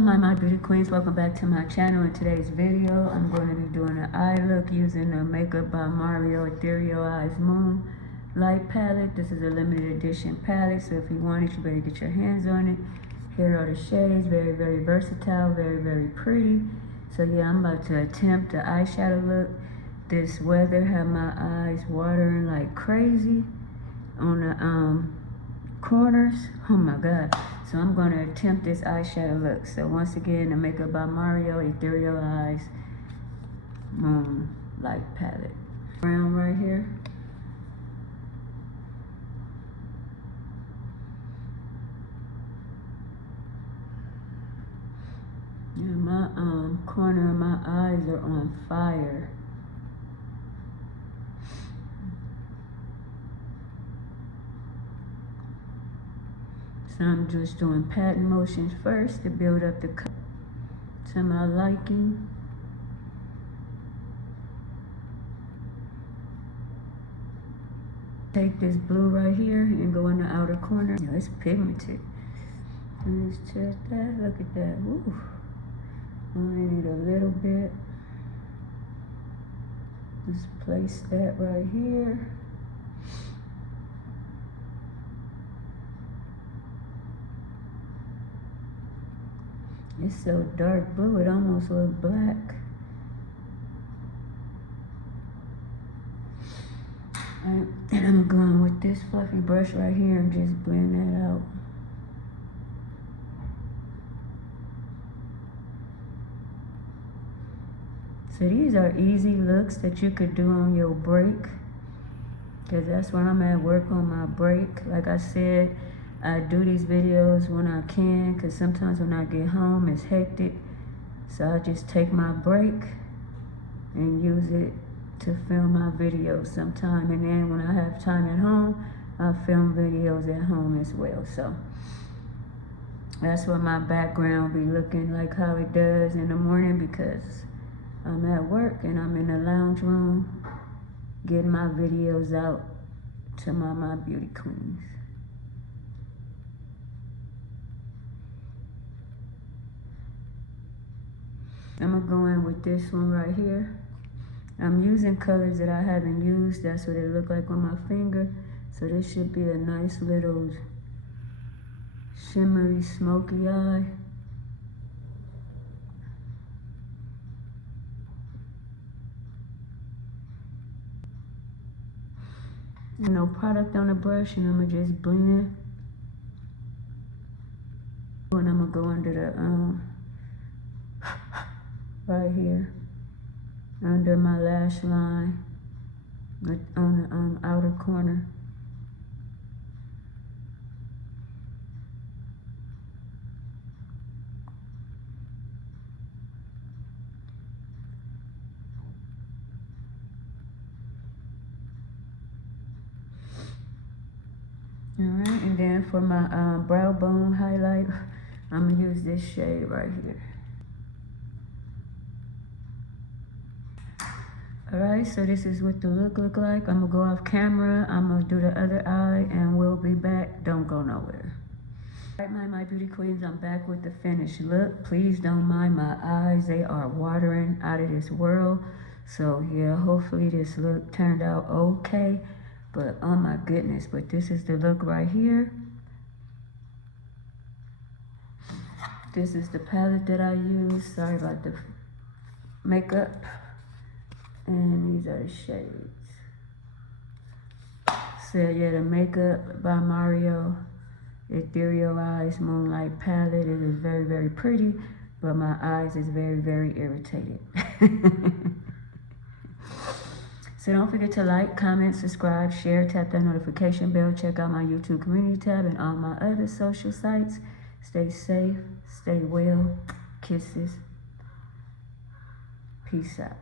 My beauty queens, welcome back to my channel. In today's video, I'm going to be doing an eye look using the Makeup by Mario Ethereal Eyes Moon Light Palette. This is a limited edition palette, so if you want it, you better get your hands on it. Here are the shades, very, very versatile, very, very pretty. So yeah, I'm about to attempt the eyeshadow look. This weather had my eyes watering like crazy on the corners. Oh my god. So I'm going to attempt this eyeshadow look. So once again, the Makeup by Mario Ethereal Eyes Moon Light Palette. Brown right here. Yeah, my corner of my eyes are on fire. So I'm just doing pattern motions first to build up the color to my liking. Take this blue right here and go in the outer corner. You know, it's pigmented. Let's test that. Look at that. Ooh. Only need a little bit. Just place that right here. It's so dark blue, it almost looks black. Alright, and I'm going with this fluffy brush right here and just blend that out. So these are easy looks that you could do on your break, because that's when I'm at work on my break. Like I said, I do these videos when I can, because sometimes when I get home it's hectic. So I just take my break and use it to film my videos sometime. And then when I have time at home, I film videos at home as well. So that's what my background be looking like, how it does in the morning, because I'm at work and I'm in the lounge room getting my videos out to my beauty queens. I'm gonna go in with this one right here. I'm using colors that I haven't used. That's what it look like on my finger. So this should be a nice little shimmery, smoky eye. No product on the brush, and I'm gonna just blend. And I'm gonna go under the right here, under my lash line, on the outer corner. Alright, and then for my brow bone highlight, I'm gonna use this shade right here. Alright, so this is what the look like. I'm gonna go off camera, I'm gonna do the other eye, and we'll be back. Don't go nowhere. Alright, my beauty queens, I'm back with the finished look. Please don't mind my eyes, they are watering out of this world. So yeah, hopefully this look turned out okay. But oh my goodness, but this is the look right here. This is the palette that I use. Sorry about the makeup. And these are the shades. So yeah, the Makeup by Mario Ethereal Eyes Moonlight Palette. It is very, very pretty, but my eyes is very, very irritated. So don't forget to like, comment, subscribe, share, tap that notification bell, check out my YouTube community tab and all my other social sites. Stay safe, stay well, kisses, peace out.